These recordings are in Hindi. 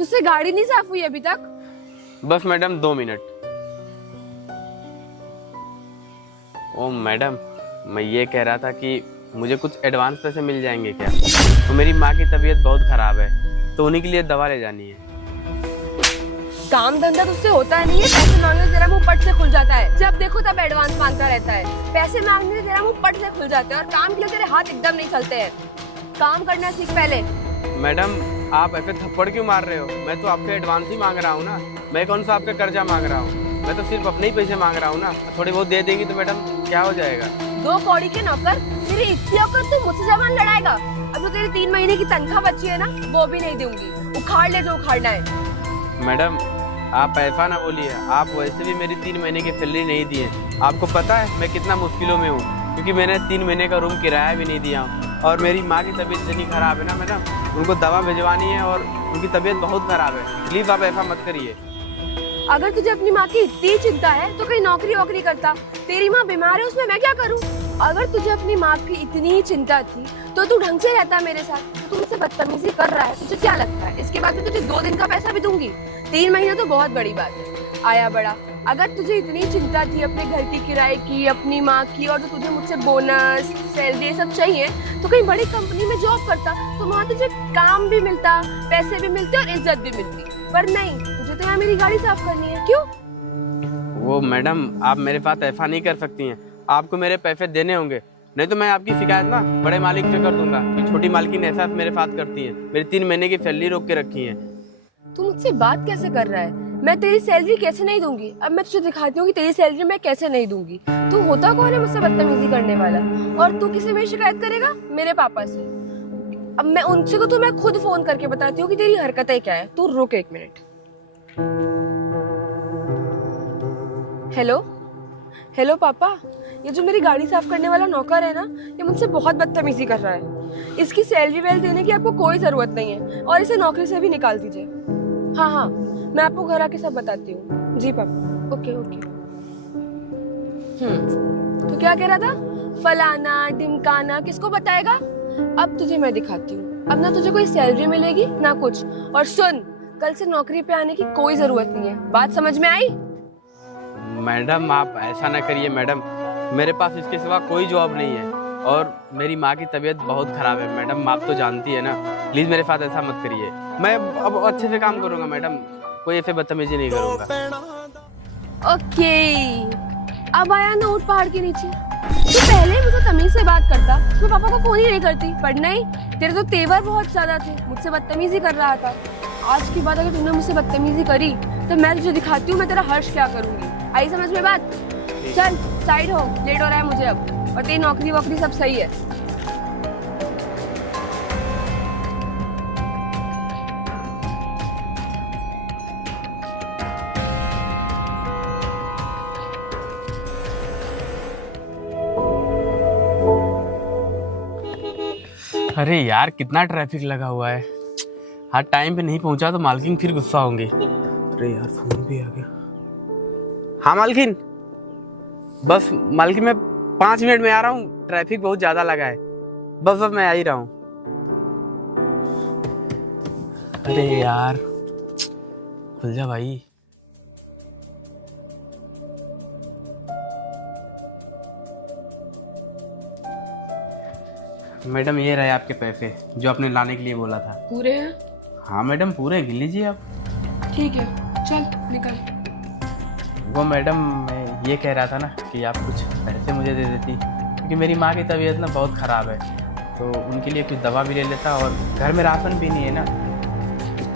तुझसे गाड़ी नहीं साफ हुई अभी तक? बस मैडम 2 मिनट। ओ मैडम, मैं ये कह रहा था कि मुझे कुछ एडवांस पैसे मिल जाएंगे क्या? तो मेरी माँ की तबीयत बहुत खराब है, तो उन्हीं के लिए दवा ले जानी है। काम धंधा तुझसे होता नहीं है, पैसे मांगने से तेरा मुंह पट से खुल जाता है। जब देखो तब एडवांस मांगता रहता है। पैसे मांगने से तेरा मुंह पट से खुल जाता है और काम के लिए तेरे हाथ एकदम नहीं चलते हैं। काम करना सीख पहले। मैडम, आप ऐसे थप्पड़ क्यों मार रहे हो? मैं तो आपसे एडवांस ही मांग रहा हूँ ना। मैं कौन सा आपका कर्जा मांग रहा हूँ? मैं तो सिर्फ अपने ही पैसे मांग रहा हूँ ना। थोड़े बहुत दे देंगी तो मैडम क्या हो जाएगा? 2 कौड़ी के नौकर, तेरी इतनी औकात तू मुझसे जबान लड़ाएगा? अब जो तेरी 3 महीने की तनख्वाह बची है ना, वो भी नहीं दूंगी। उखाड़ ले जो उखाड़ना है। मैडम, आप ऐसा ना बोलिए। आप वैसे भी मेरी 3 महीने की सैलरी नहीं दी है। आपको पता है मैं कितना मुश्किलों में हूँ, क्योंकि मैंने 3 महीने का रूम किराया भी नहीं दिया और मेरी माँ की तबीयत इतनी खराब है ना मैडम, उनको दवा भिजवानी है और उनकी तबीयत बहुत खराब है। प्लीज आप ऐसा मत करिए। अगर तुझे अपनी माँ की इतनी चिंता है तो कहीं नौकरी वोकरी करता। तेरी माँ बीमार है, उसमें मैं क्या करूँ? अगर तुझे अपनी माँ की इतनी ही चिंता थी तो तू ढंग से रहता मेरे साथ। तू मुझसे बदतमीजी कर रहा है, तुझे क्या लगता है इसके बाद मैं तुझे 2 दिन का पैसा भी दूंगी? 3 महीने तो बहुत बड़ी बात है। आया बड़ा, अगर तुझे इतनी चिंता थी अपने घर की किराए की, अपनी माँ की, और जो तुझे मुझसे बोनस सैलरी ये सब चाहिए, तो कहीं बड़ी कंपनी में जॉब करता तो वहाँ तुझे काम भी मिलता, पैसे भी मिलते और इज्जत भी मिलती। पर नहीं, तुझे तो यहाँ मेरी गाड़ी साफ करनी है। क्यों? वो मैडम, आप मेरे साथ ऐसा नहीं कर सकती हैं। आपको मेरे पैसे देने होंगे, नहीं तो मैं आपकी शिकायत ना बड़े मालिक से कर दूंगा कि छोटी मालकिन ऐसा मेरे साथ करती है। मेरी 3 महीने की सैलरी रोक के रखी है। तू मुझसे बात कैसे कर रहा है? मैं तेरी सैलरी कैसे नहीं दूंगी? अब मैं तुझे दिखाती हूँ कि तेरी सैलरी मैं कैसे नहीं दूंगी। तू होता कौन है मुझसे बदतमीजी करने वाला? और तू किसे मेरी शिकायत करेगा? मेरे पापा से। अब मैं उनसे को तो मैं खुद फोन करके बताती हूँ कि तेरी हरकतें क्या है। तू रुक 1 मिनट। हेलो हेलो पापा, ये जो मेरी गाड़ी साफ करने वाला नौकर है ना, ये मुझसे बहुत बदतमीजी कर रहा है। इसकी सैलरी वेल देने की आपको कोई जरूरत नहीं है और इसे नौकरी से भी निकाल दीजिए। हाँ हाँ, मैं आपको घर आके सब बताती हूँ। जी पापा, ओके ओके। तो क्या कह रहा था? फलाना ढिमकाना किसको बताएगा? अब तुझे मैं दिखाती हूँ। अब ना तुझे कोई सैलरी मिलेगी ना कुछ। और सुन, कल से नौकरी पे आने की कोई जरूरत नहीं है। बात समझ में आई? मैडम, आप ऐसा ना करिए मैडम। मेरे पास इसके सिवा कोई जॉब नहीं है और मेरी माँ की तबीयत बहुत खराब है मैडम, आप तो जानती है ना। प्लीज मेरे साथ ऐसा मत करिए। मैं अब अच्छे से काम करूंगा मैडम, कोई ऐसे बदतमीजी नहीं करूंगा। ओके, अब आया ना ऊंट पहाड़ के नीचे। तो पहले मुझे तमीज से बात करता, मैं पापा को फोन ही नहीं करती। पर नहीं, तेरे तो तेवर बहुत ज्यादा थे, मुझसे बदतमीजी कर रहा था। आज के बाद अगर तूने मुझसे बदतमीजी करी तो मैं तुझे दिखाती हूँ मैं तेरा हर्ष क्या करूंगी। आई समझ में बात? चल साइड हो, लेट हो रहा है मुझे अब। और तेरी नौकरी वोकरी सब सही है। अरे यार, कितना ट्रैफिक लगा हुआ है। हाँ, टाइम पे नहीं पहुंचा तो मालकिन फिर गुस्सा होंगे। अरे यार, फोन भी आ गया। हाँ मालकिन, बस मालकिन मैं 5 मिनट में आ रहा हूँ। ट्रैफिक बहुत ज्यादा लगा है। बस मैं आ ही रहा हूँ। अरे यार, खुल जा भाई। मैडम, ये रहे आपके पैसे जो आपने लाने के लिए बोला था। पूरे हैं? हाँ मैडम, पूरे गिन लीजिए आप। ठीक है, चल निकल। वो मैडम, मैं ये कह रहा था ना कि आप कुछ पैसे मुझे दे देती, क्योंकि मेरी माँ की तबीयत ना बहुत ख़राब है, तो उनके लिए कुछ दवा भी ले लेता और घर में राशन भी नहीं है ना,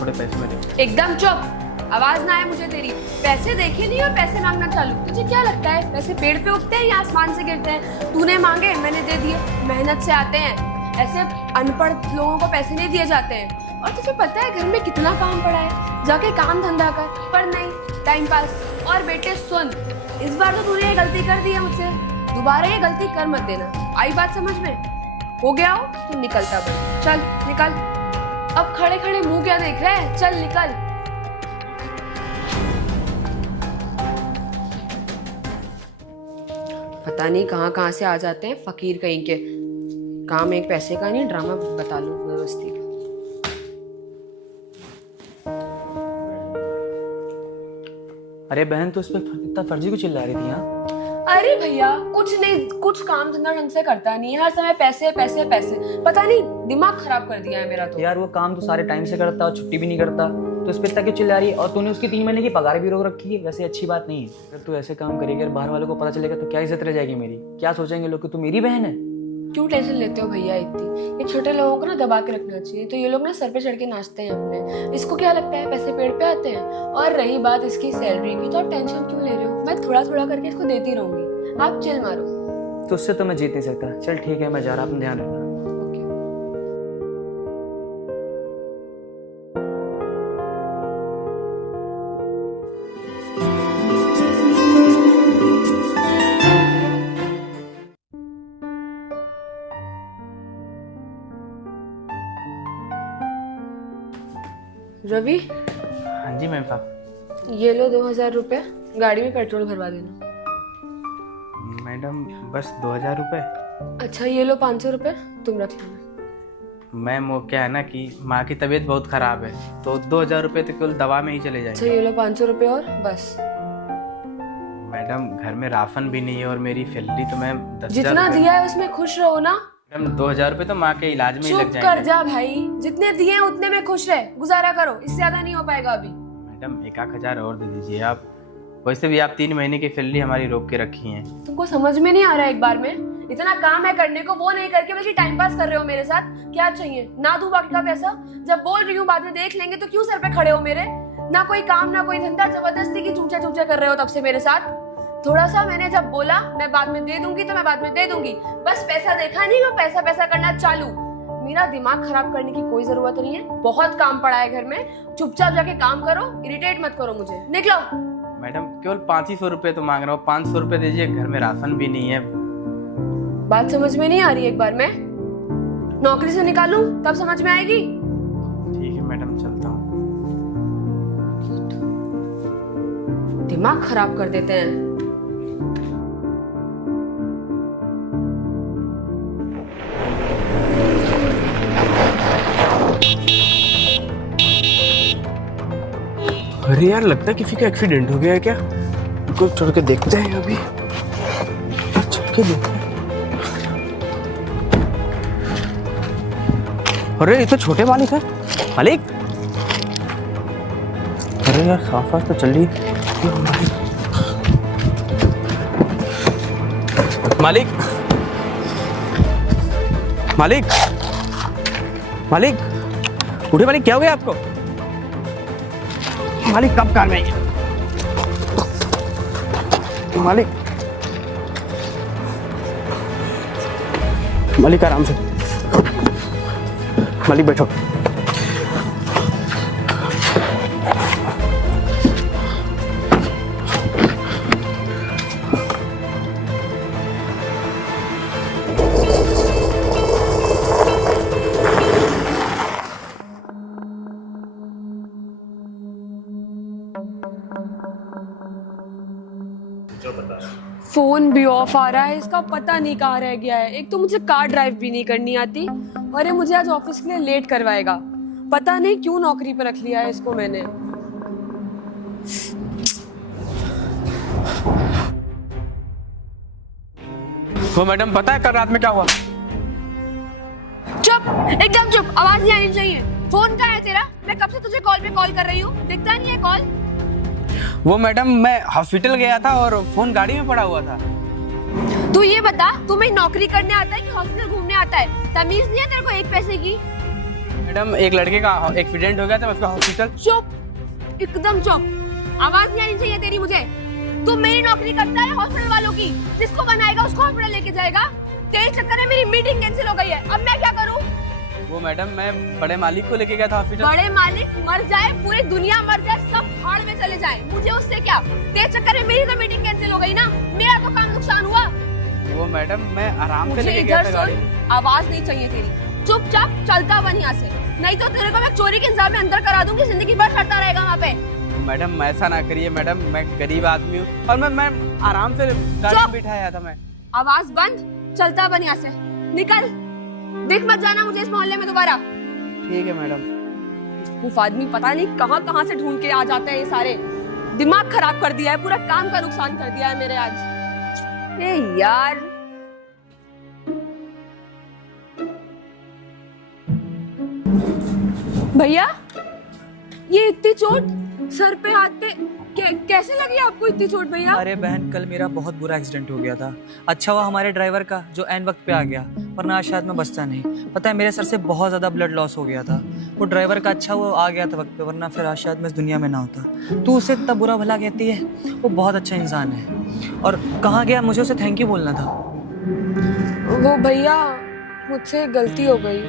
थोड़े पैसे में दे। एकदम चुप, आवाज ना आए मुझे तेरी। पैसे देखे नहीं और पैसे मांगना चालू। तुझे क्या लगता है पैसे पेड़ पे उगते हैं या आसमान से गिरते हैं? तूने मांगे, मैंने दे दिए। मेहनत से आते हैं, ऐसे अनपढ़ लोगों को पैसे नहीं दिए जाते हैं। और तुझे पता है घर में कितना काम पड़ा है, जाके काम धंधा कर। पर नहीं, टाइम पास। और बेटे सुन, इस बार तो तूने ये गलती कर दी है मुझसे, दोबारा ये गलती कर मत देना। आई बात समझ में? हो गया हो तो निकलता बन। चल निकल। अब खड़े खड़े मुंह क्या देख रहे हैं? चल निकल। पता नहीं कहाँ कहाँ से आ जाते हैं फकीर कहीं के। काम एक पैसे का नहीं, ड्रामा बता लो व्यवस्थित। अरे बहन, तो इस पे इतना फर्जी क्यों चिल्ला रही थी यहाँ? अरे भैया कुछ नहीं, कुछ काम धंधा ढंग से करता नहीं है, हर समय पैसे पैसे पैसे, पता नहीं दिमाग खराब कर दिया है मेरा तो। यार वो काम तो सारे टाइम से करता और छुट्टी भी नहीं करता, तो इस पे इतना क्यों चिल्ला रही है? और तूने उसकी 3 महीने की पगार भी रोक रखी है, वैसे अच्छी बात नहीं है। अगर तू ऐसे काम करेगी और बाहर वालों को पता चलेगा तो क्या इज्जत रह जाएगी मेरी? क्या सोचेंगे लोग कि तू मेरी बहन है? क्यों टेंशन लेते हो भैया इतनी? ये छोटे लोगों को ना दबा के रखना चाहिए, तो ये लोग ना सर पे चढ़ के नाचते हैं अपने। इसको क्या लगता है पैसे पेड़ पे आते हैं? और रही बात इसकी सैलरी की, तो आप टेंशन क्यों ले रहे हो? मैं थोड़ा थोड़ा करके इसको देती रहूंगी, आप चिल मारो। तो उससे तो मैं जीत नहीं सकता। चल ठीक है, मैं जा रहा, अपना ध्यान रखना। ओके। रवि, हाँ जी मैम साहब। ये लो 2000 रुपए, गाड़ी में पेट्रोल भरवा देना। मैडम बस 2000 रुपये? अच्छा ये लो 500 रुपए, तुम रख लेना। मैम वो क्या है ना कि माँ की तबीयत बहुत ख़राब है, तो 2000 रुपये तो केवल दवा में ही चले अच्छा जाएंगे। ये लो 500 रुपए और बस। मैडम घर में राशन भी नहीं है और मेरी सैलरी तो मैम 10,000 जितना रुपये। दिया है उसमें खुश रहो ना। मैडम 2000 रुपये तो माँ के इलाज में ही लग चुप कर जाएंगे। जा भाई, जितने दिए हैं उतने में खुश रह, गुजारा करो, इससे ज्यादा नहीं हो पाएगा अभी। मैडम 1,000 और दे दीजिए आप। वैसे भी आप 3 महीने की सैलरी हमारी रोक के रखी है। तुमको समझ में नहीं आ रहा है एक बार में? इतना काम है करने को, वो नहीं करके बल्कि टाइम पास कर रहे हो मेरे साथ। क्या चाहिए? ना दूं बाकी का पैसा? जब बोल रही हूँ बाद में देख लेंगे, तो क्यों सर पे खड़े हो मेरे? ना कोई काम ना कोई धंधा, जबरदस्ती की चूचे चूचे कर रहे हो तब से मेरे साथ। थोड़ा सा मैंने जब बोला मैं बाद में दे दूंगी तो मैं बाद में दे दूंगी, बस पैसा देखा नहीं, वो पैसा पैसा करना चालू। मेरा दिमाग खराब करने की कोई जरूरत नहीं है, बहुत काम पड़ा है घर में, चुपचाप जाके काम करो, इरिटेट मत करो मुझे, निकलो। मैडम केवल 500 रुपये तो मांग रहा हूँ, 500 रुपये दीजिए, घर में राशन भी नहीं है। बात समझ में नहीं आ रही? एक बार मैं नौकरी से निकालूं तब समझ में आएगी। ठीक है मैडम, चलता हूँ। दिमाग खराब कर देते हैं। अरे यार लगता है किसी का एक्सीडेंट हो गया है क्या? इनको चढ़ के देखते हैं अभी, चढ़ के देखते हैं। अरे ये तो छोटे मालिक है। मालिक, अरे यार साफ साफ तो चल रही है। मालिक, मालिक, मालिक, उठे मालिक, क्या हो गया आपको? मालिक कब कार में आई? मालिक, मालिक आराम से, मालिक बैठो। फोन भी ऑफ आ रहा है, इसका पता नहीं कहाँ रह गया है। एक तो मुझे कार ड्राइव भी नहीं करनी आती, और ये मुझे आज ऑफिस के लिए लेट करवाएगा। पता नहीं क्यों नौकरी पे रख लिया है इसको मैंने। वो मैडम पता है कल रात में क्या हुआ? चुप, एकदम चुप, आवाज नहीं आनी चाहिए। फोन कहाँ है तेरा? मैं कब से तुझे कॉल पे कॉल कर रही हूँ, दिखता नहीं है कॉल? वो मैडम मैं हॉस्पिटल गया था और फोन गाड़ी में पड़ा हुआ था। तू ये बता, तुम्हें नौकरी करने आता है कि हॉस्पिटल घूमने आता है? तमीज नहीं है तेरे को एक पैसे की? मैडम एक लड़के का एक्सीडेंट हो गया था, उसका हॉस्पिटल। चुप, एकदम चुप, आवाज नहीं आनी चाहिए तेरी मुझे। तू मेरी नौकरी करता है हॉस्पिटल वालों की, जिसको बनाएगा उसको हॉस्पिटल लेके जाएगा। तेरे चक्कर में मेरी मीटिंग कैंसिल हो गई है, अब मैं क्या करूं? वो मैडम मैं बड़े मालिक को लेके गया था हॉस्पिटल। बड़े मालिक मर जाए, पूरी दुनिया मर जाए, सब भाड़ में चले जाए, मुझे उससे क्या? तेरे चक्कर में मेरी तो मीटिंग कैंसिल हो गई ना, मेरा तो काम नुकसान हुआ। वो मैडम मैं आराम से मुझे लेके गया इधर था गाड़ी। सुन, आवाज नहीं चाहिए तेरी, चुपचाप चलता बन यहाँ से, नहीं तो तेरे को मैं चोरी के इंतजाम में अंदर करा दूंगी, जिंदगी भर चढ़ता रहेगा वहाँ पे। मैडम ऐसा ना करिए मैडम, मैं गरीब आदमी हूँ और मैं आराम से गाड़ी में बिठाया था मैं। आवाज बंद, चलता बन यहाँ से, निकल, देख मत जाना मुझे इस मोहल्ले में दोबारा। ठीक है मैडम। वो आदमी पता नहीं कहाँ कहाँ से ढूंढ के आ जाते हैं ये सारे। दिमाग खराब कर दिया है, पूरा काम का नुकसान कर दिया है मेरे आज। ए यार, भैया ये इतनी चोट सर पे हाथ पे कैसे लगी आपको इतनी चोट भैया? अरे बहन, कल मेरा बहुत बुरा एक्सीडेंट हो गया था। अच्छा हुआ हमारे ड्राइवर का जो ऐन वक्त पे आ गया, वरना आज शायद मैं बचता नहीं। पता है मेरे सर से बहुत ज़्यादा ब्लड लॉस हो गया था। वो ड्राइवर का अच्छा हुआ आ गया था वक्त पे, वरना फिर आज शायद मैं इस दुनिया में ना होता। तू उसे इतना बुरा भला कहती है? वो बहुत अच्छा इंसान है। और कहाँ गया? मुझे उसे थैंक यू बोलना था। वो भैया मुझसे गलती हो गई।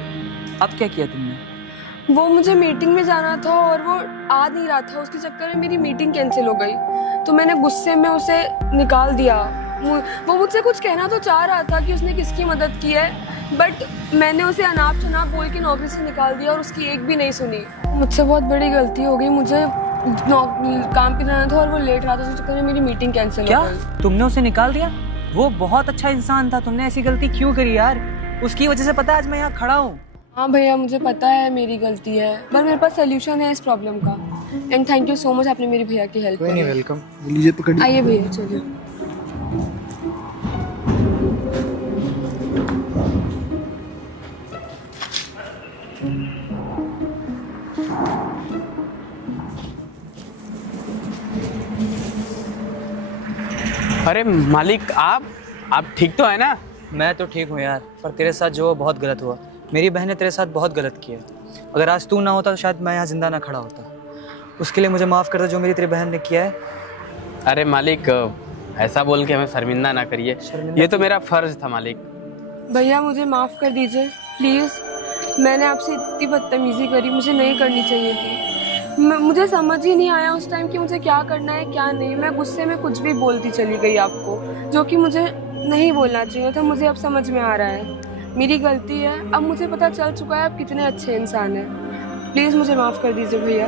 अब क्या किया तुमने? वो मुझे मीटिंग में जाना था और वो आ नहीं रहा था, उसके चक्कर में मेरी मीटिंग कैंसिल हो गई। तो मैंने गुस्से में उसे निकाल दिया। वो मुझसे कुछ कहना तो चाह रहा था कि उसने किसकी मदद की है, बट मैंने उसे अनाप शनाप बोल के नौकरी से निकाल दिया और उसकी एक भी नहीं सुनी। मुझसे बहुत बड़ी गलती हो गई। मुझे काम पे जाना था और वो लेट रहा था, उसके चक्कर में मेरी मीटिंग कैंसिल हो गई। तुमने उसे निकाल दिया? वो बहुत अच्छा इंसान था, तुमने ऐसी गलती क्यों करी यार? उसकी वजह से पता है आज मैं यहाँ खड़ा हूँ। हाँ भैया, मुझे पता है मेरी गलती है, पर मेरे पास सोल्यूशन है इस प्रॉब्लम का। And thank you so much, आपने मेरे भैया की हेल्प की। वेलकम। लीजिए पकड़िए। आइए भैया, चलिए। अरे मालिक, आप ठीक तो है ना? मैं तो ठीक हूँ यार, पर तेरे साथ जो बहुत गलत हुआ। मेरी बहन ने तेरे साथ बहुत गलत किया। अगर आज तू ना होता तो शायद मैं यहाँ जिंदा ना खड़ा होता। उसके लिए मुझे माफ़ कर दे जो मेरी तेरी बहन ने किया है। अरे मालिक, ऐसा बोल के हमें शर्मिंदा ना करिए, ये तो मेरा फर्ज था मालिक। भैया मुझे माफ़ कर दीजिए प्लीज़। मैंने आपसे इतनी बदतमीज़ी करी, मुझे नहीं करनी चाहिए थी। मुझे समझ ही नहीं आया उस टाइम कि मुझे क्या करना है क्या नहीं। मैं गुस्से में कुछ भी बोलती चली गई आपको, जो कि मुझे नहीं बोलना चाहिए था। मुझे अब समझ में आ रहा है मेरी गलती है। अब मुझे पता चल चुका है आप कितने अच्छे इंसान हैं। प्लीज़ मुझे माफ़ कर दीजिए भैया।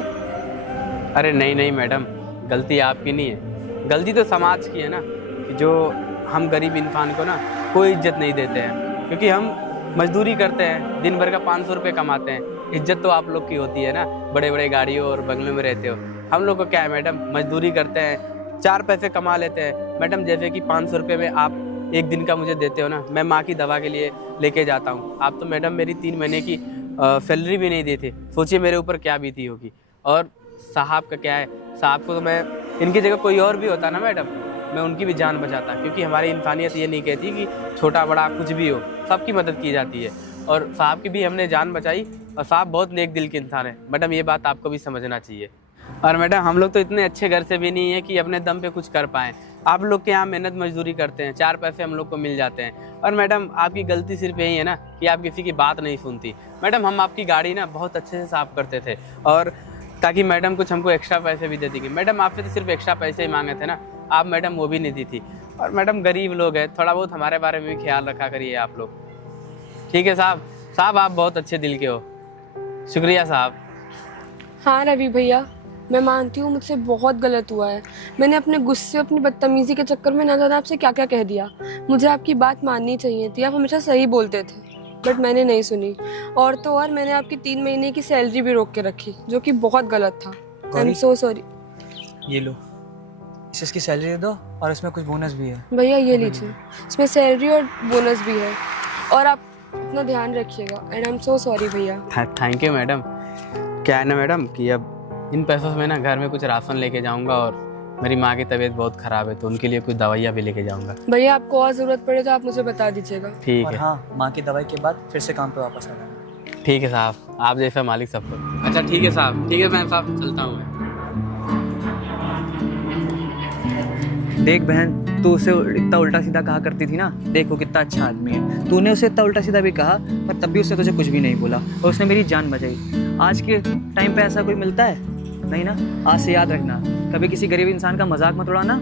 अरे नहीं मैडम, गलती आपकी नहीं है, गलती तो समाज की है ना, कि जो हम गरीब इंसान को ना कोई इज्जत नहीं देते हैं। क्योंकि हम मजदूरी करते हैं, दिन भर का 500 रुपये कमाते हैं। इज्जत तो आप लोग की होती है ना, बड़े बड़े गाड़ियों और बंगलों में रहते हो। हम लोग को क्या है मैडम, मजदूरी करते हैं, 4 पैसे कमा लेते हैं। मैडम जैसे कि 500 रुपये में आप एक दिन का मुझे देते हो ना, मैं माँ की दवा के लिए लेके जाता हूँ। आप तो मैडम मेरी 3 महीने की सैलरी भी नहीं देते। सोचिए मेरे ऊपर क्या बीती होगी। और साहब का क्या है, साहब को तो मैं, इनकी जगह कोई और भी होता ना मैडम, मैं उनकी भी जान बचाता। क्योंकि हमारी इंसानियत ये नहीं कहती कि छोटा बड़ा कुछ भी हो, सबकी मदद की जाती है। और साहब की भी हमने जान बचाई, और साहब बहुत नेक दिल के इंसान है मैडम, ये बात आपको भी समझना चाहिए। और मैडम हम लोग तो इतने अच्छे घर से भी नहीं है कि अपने दम पे कुछ कर पाएँ। आप लोग के यहाँ मेहनत मजदूरी करते हैं, 4 पैसे हम लोग को मिल जाते हैं। और मैडम आपकी गलती सिर्फ यही है ना कि आप किसी की बात नहीं सुनती। मैडम हम आपकी गाड़ी ना बहुत अच्छे से साफ़ करते थे, और ताकि मैडम कुछ हमको एक्स्ट्रा पैसे भी दे देंगे। मैडम आपसे तो सिर्फ एक्स्ट्रा पैसे ही मांगे थे ना, आप मैडम वो भी नहीं दी थी। और मैडम गरीब लोग हैं, थोड़ा बहुत हमारे बारे में भी ख्याल रखा करिए आप लोग। ठीक है साहब? साहब आप बहुत अच्छे दिल के हो, शुक्रिया साहब। हाँ रवि भैया, मैं मानती हूँ मुझसे बहुत गलत हुआ है। मैंने अपने गुस्से, अपनी बदतमीज़ी के चक्कर में ना जाने आपसे क्या क्या कह दिया। मुझे आपकी बात माननी चाहिए थी, आप हमेशा सही बोलते थे, बट मैंने नहीं सुनी। और तो और मैंने आपकी 3 महीने की सैलरी भी रोक के रखी, जो कि बहुत गलत था। आई एम सो सॉरी। ये लो, इसकी सैलरी दे दो, और इसमें कुछ बोनस भी है। भैया ये लीजिए, इसमें सैलरी और बोनस भी है। और आप अपना ध्यान रखिएगा। And I am so sorry भैया। Thank you madam. क्या है ना मैडम कि अब इन पैसों से मैं ना घर में कुछ राशन लेके जाऊंगा, और मेरी माँ की तबीयत बहुत ख़राब है तो उनके लिए कुछ दवाइयाँ भी लेके जाऊंगा। भैया आपको और ज़रूरत पड़े तो आप मुझे बता दीजिएगा। ठीक है। हाँ, माँ की दवाई के बाद फिर से काम पे वापस आ जाना। ठीक है साहब, आप जैसा मालिक सबको। अच्छा ठीक है साहब, ठीक है मैं साहब चलता हूँ मैं। देख बहन, तू उसे इतना उल्टा सीधा कहा करती थी ना, देख वो कितना अच्छा आदमी है। तूने उसे इतना उल्टा सीधा भी कहा, पर तब भी उसने तुझे कुछ भी नहीं बोला, और उसने मेरी जान बचाई। आज के टाइम पे ऐसा कोई मिलता है नहीं ना। आज से याद रखना, कभी किसी गरीब इंसान का मजाक मत उड़ाना,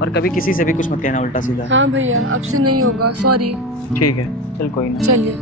और कभी किसी से भी कुछ मत कहना उल्टा सीधा। हाँ भैया, अब से नहीं होगा, सॉरी। ठीक है, चल कोई ना। चलिए।